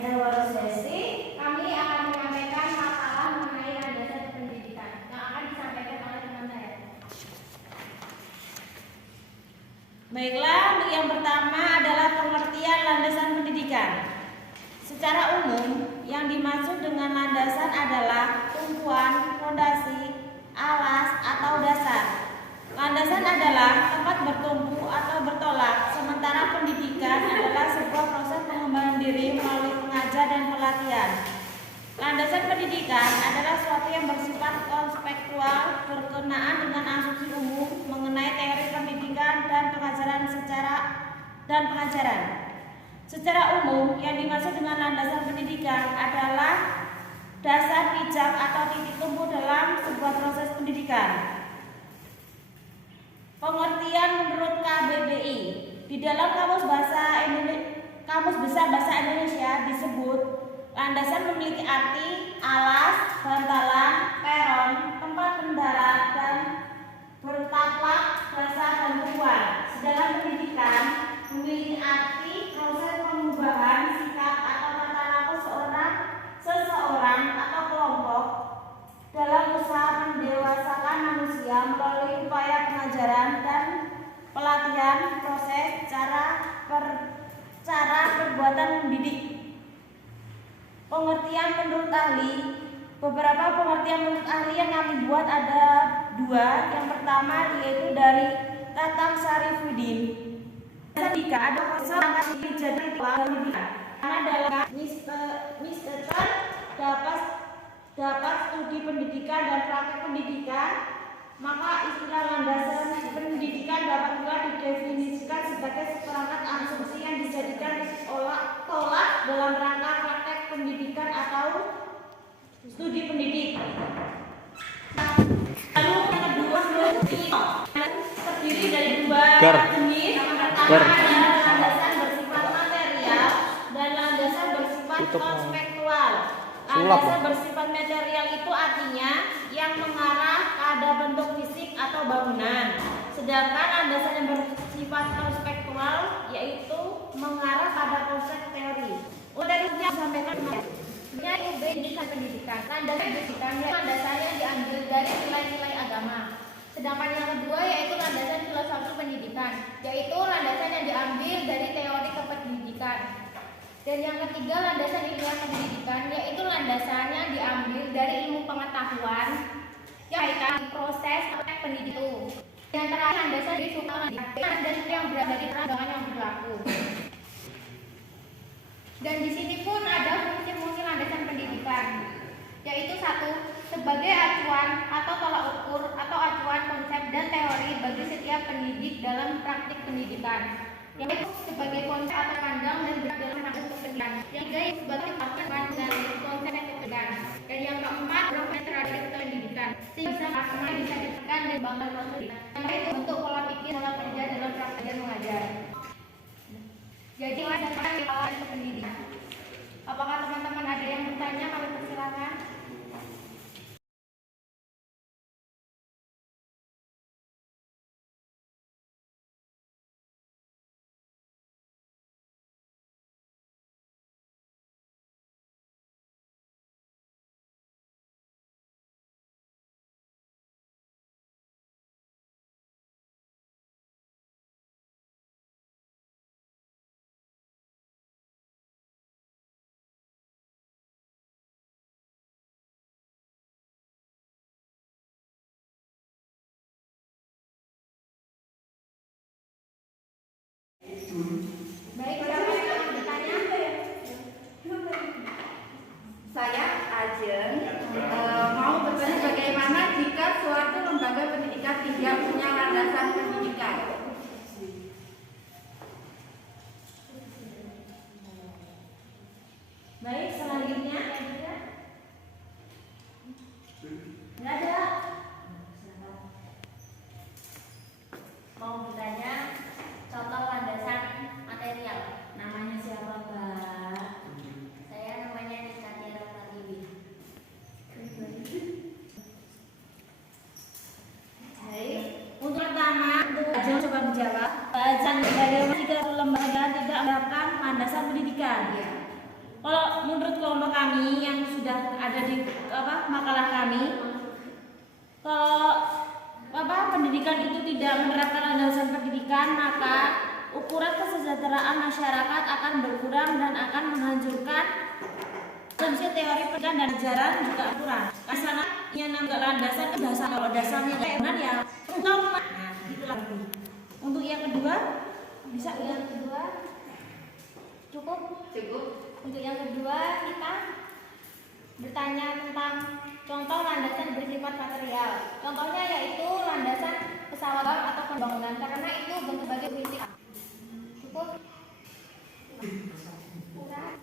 sesi kami akan menyampaikan makalah mengenai landasan pendidikan yang akan disampaikan oleh teman saya. Baiklah, yang pertama adalah pengertian landasan pendidikan. Secara umum, yang dimaksud dengan landasan adalah tumpuan, fondasi, alas, atau dasar. Landasan adalah tempat bertumpu atau bertolak, sementara pendidikan adalah sebuah proses pengembangan diri melalui pengajar dan pelatihan. Landasan pendidikan adalah suatu yang bersifat konspektual berkenaan dengan asumsi umum mengenai teori pendidikan dan pengajaran Secara umum, yang dimaksud dengan landasan pendidikan adalah dasar pijak atau titik tumpu dalam sebuah proses pendidikan. Pengertian menurut KBBI di dalam Kamus Besar Bahasa Indonesia disebut landasan memiliki arti alas, bantalan, peron, tempat mendarat dan bertaplak, dasar dan tujuan. Sedangkan pendidikan memiliki arti proses pengubahan sikap atau tata laku seseorang atau kelompok dalam usaha mendewasakan manusia melalui upaya pengajaran dan pelatihan proses cara perbuatan mendidik. Pengertian menurut ahli, beberapa pengertian menurut ahli yang kami buat ada dua. Yang pertama yaitu dari Tatam Sarifuddin. Ketika ada proses jadi pendidikan, karena dalam Mr. dapat studi pendidikan dan praktek pendidikan, maka istilah landasan pendidikan dapat pula didefinisikan sebagai seperangkat asumsi yang dijadikan tolak dalam rangka praktek pendidikan atau studi pendidik. Lalu yang kedua terdiri dari dua jenis. Yang pertama adalah landasan bersifat material dan landasan bersifat konspektual. Landasan bersifat material itu artinya yang mengarah pada bentuk fisik atau bangunan. Sedangkan landasan yang bersifat konspektual yaitu mengarah pada konsep teori. Materialnya disampaikan pendidikan. Landasan pendidikan landasannya diambil dari nilai-nilai agama. Sedangkan yang kedua yaitu landasan filosofi pendidikan, yaitu landasan yang diambil dari teori kependidikan. Dan yang ketiga landasan ilmiah pendidikan, yaitu landasan yang diambil dari ilmu pengetahuan yang kaitan proses pendidikan. Yang terakhir landasan dari suku landasan yang berasal dari peradaban yang berlaku. Dan di sini pun ada fungsi-fungsi landasan pendidikan, yaitu satu, sebagai acuan atau tolak ukur atau acuan konsep dan teori bagi setiap pendidik dalam praktik pendidikan. Yang kedua, sebagai konsep atau pandang dan dalam praktik pendidikan. Yang ketiga, sebagai pandangan dan konsep pendidikan. Dan yang keempat, proses terhadap pendidikan, sehingga bisa ditekan dan bangun pendidikan. Yang lain untuk pola pikir, pola kerja dalam praktik dan mengajar. Jadi landasan pendidikan. Apakah teman-teman ada yang bertanya? Kami persilakan. Baik, siapa yang akan bertanya? Saya Ajeng mau bertanya bagaimana jika suatu lembaga pendidikan tidak punya landasan pendidikan. Baik, selanjutnya nggak ada. Mau bertanya contoh landasan material. Namanya siapa, Mbak? Saya namanya Nika Tiara Pratiwi. Baik, untuk pertama, Ajeng coba menjawab. Bagaimana jika lembaga tidak menerapkan landasan pendidikan? Kalau menurut kelompok kami yang sudah ada di makalah kami, kalau pendidikan itu tidak menerapkan landasan pendidikan, maka ukuran kesejahteraan masyarakat akan berkurang dan akan menghancurkan konsep teori pendidikan dan ajaran juga kurang. Karena yang namanya landasan itu dasar, kalau dasarnya benar ya nah itulah. Untuk yang kedua bisa Yang kedua cukup. Untuk yang kedua kita bertanya tentang contoh landasan bersifat material. Contohnya yaitu landasan pesawat atau pembangunan karena itu bentuk sebagai fisik. Cukup. Kurang.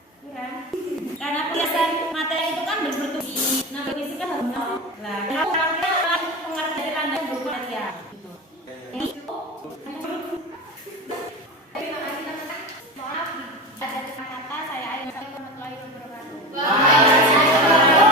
karena penjelasan materi itu kan berbentuk nah fisika harus nah kalau kita pengertian dari landasan berupa material Terima kasih teman-teman. Maaf ada kata-kata saya ayat warahmatullahi wabarakatuh. Waalaikumsalam.